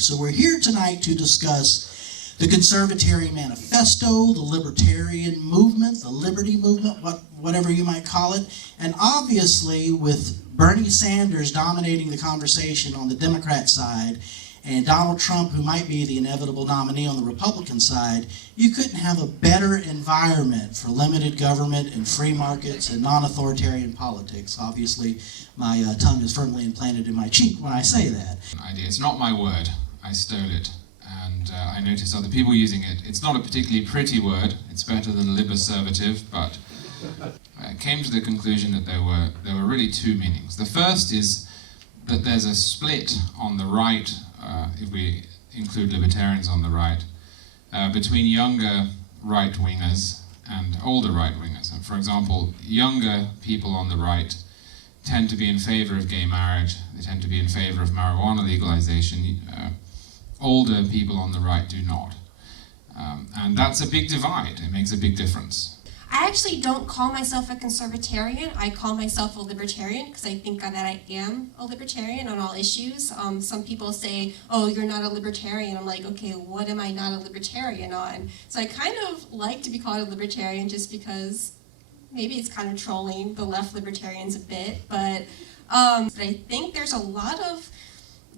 So we're here tonight to discuss the Conservatarian Manifesto, the Libertarian Movement, the Liberty Movement, whatever you might call it. And obviously, with Bernie Sanders dominating the conversation on the Democrat side, and Donald Trump, who might be the inevitable nominee on the Republican side, you couldn't have a better environment for limited government and free markets and non-authoritarian politics. Obviously, my tongue is firmly implanted in my cheek when I say that. It's not my word. I stole it, and I noticed other people using it. It's not a particularly pretty word. It's better than liberservative, but I came to the conclusion that there were really two meanings. The first is that there's a split on the right, if we include libertarians on the right, between younger right-wingers and older right-wingers. And for example, younger people on the right tend to be in favor of gay marriage, they tend to be in favor of marijuana legalization. Older people on the right do not. And that's a big divide. It makes a big difference. I actually don't call myself a conservatarian. I call myself a libertarian because I think that I am a libertarian on all issues. Some people say, oh, you're not a libertarian. I'm like, okay, what am I not a libertarian on? So I kind of like to be called a libertarian just because maybe it's kind of trolling the left libertarians a bit. But I think there's a lot of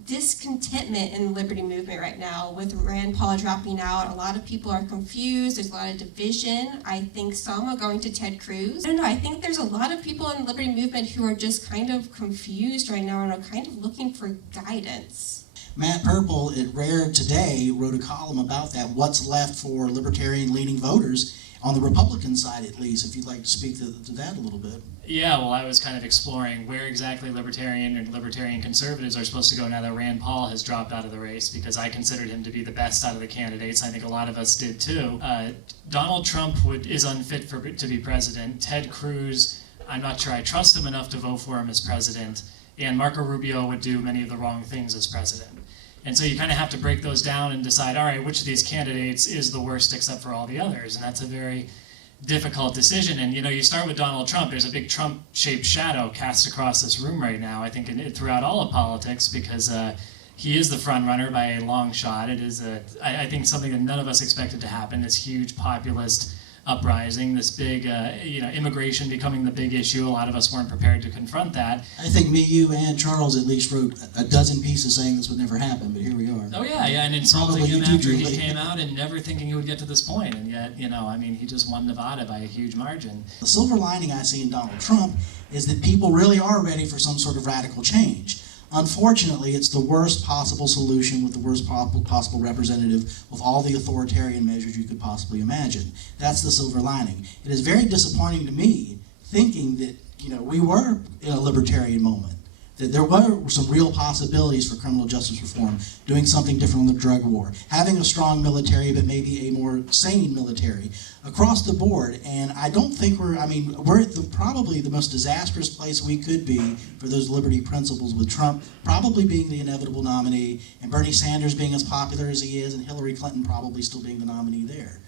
discontentment in the liberty movement right now with Rand Paul dropping out. A lot of people are confused. There's a lot of division. I think some are going to Ted Cruz. I don't know. I think there's a lot of people in the liberty movement who are just kind of confused right now and are kind of looking for guidance. Matt Purple at Rare today wrote a column about that, what's left for libertarian-leaning voters on the Republican side, at least, if you'd like to speak to that a little bit. Yeah, well, I was kind of exploring where exactly libertarian and libertarian conservatives are supposed to go now that Rand Paul has dropped out of the race, because I considered him to be the best out of the candidates. I think a lot of us did too. Donald Trump is unfit to be president. Ted Cruz, I'm not sure I trust him enough to vote for him as president. And Marco Rubio would do many of the wrong things as president. And so you kind of have to break those down and decide, all right, which of these candidates is the worst except for all the others? And that's a very difficult decision. And you start with Donald Trump. There's a big Trump-shaped shadow cast across this room right now, I think, throughout all of politics, because he is the front runner by a long shot. It is, I think, something that none of us expected to happen, this huge populist uprising, this big, immigration becoming the big issue. A lot of us weren't prepared to confront that. I think me, you, and Charles at least wrote a dozen pieces saying this would never happen, but here we are. Oh yeah, and insulting him after he came out and never thinking he would get to this point, and yet, he just won Nevada by a huge margin. The silver lining I see in Donald Trump is that people really are ready for some sort of radical change. Unfortunately, it's the worst possible solution with the worst possible representative with all the authoritarian measures you could possibly imagine. That's the silver lining. It is very disappointing to me thinking that we were in a libertarian moment, that there were some real possibilities for criminal justice reform, doing something different on the drug war, having a strong military but maybe a more sane military across the board. And I don't think we're at probably the most disastrous place we could be for those liberty principles, with Trump probably being the inevitable nominee and Bernie Sanders being as popular as he is and Hillary Clinton probably still being the nominee there.